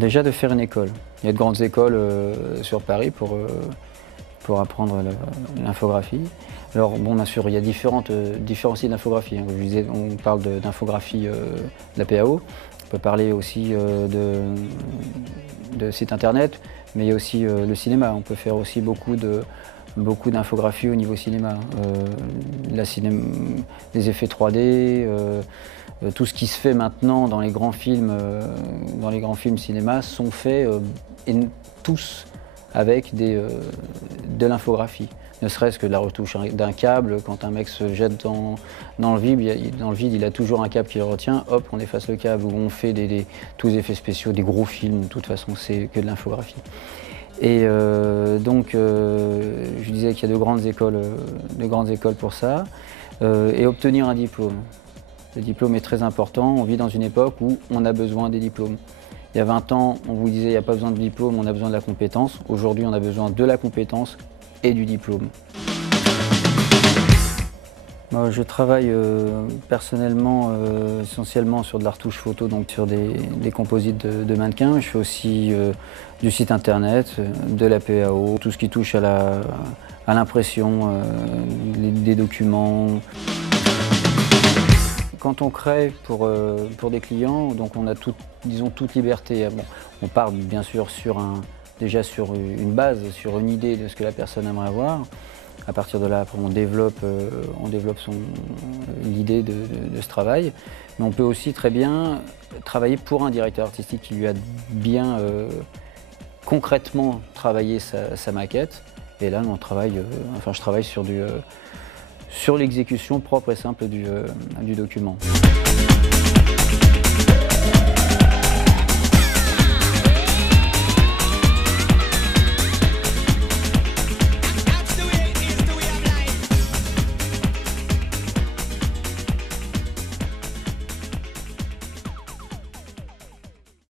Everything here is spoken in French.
déjà de faire une école. Il y a de grandes écoles sur Paris pour apprendre l'infographie. Alors bon, bien sûr, il y a différents styles d'infographie. Comme je disais, on parle d'infographie de la PAO. On peut parler aussi de sites internet, mais il y a aussi le cinéma. On peut faire aussi beaucoup d'infographie au niveau cinéma. Les effets 3D, tout ce qui se fait maintenant dans les grands films cinéma sont faits tous avec de l'infographie. Ne serait-ce que de la retouche d'un câble, quand un mec se jette dans le vide, il a toujours un câble qui le retient, hop, on efface le câble, ou on fait tous les effets spéciaux, des gros films, de toute façon c'est que de l'infographie. Et donc je disais qu'il y a de grandes écoles pour ça, et obtenir un diplôme. Le diplôme est très important, on vit dans une époque où on a besoin des diplômes. Il y a 20 ans, on vous disait qu'il n'y a pas besoin de diplôme, on a besoin de la compétence. Aujourd'hui, on a besoin de la compétence et du diplôme. Moi, je travaille personnellement essentiellement sur de la retouche photo, donc sur des composites de mannequins. Je fais aussi du site internet, de la PAO, tout ce qui touche à l'impression, des documents. Quand on crée pour des clients, donc on a toute liberté. Bon, on part bien sûr déjà sur une base, sur une idée de ce que la personne aimerait avoir. À partir de là, après, on développe l'idée de ce travail. Mais on peut aussi très bien travailler pour un directeur artistique qui lui a bien concrètement travaillé sa maquette. Et là, je travaille sur l'exécution propre et simple du document.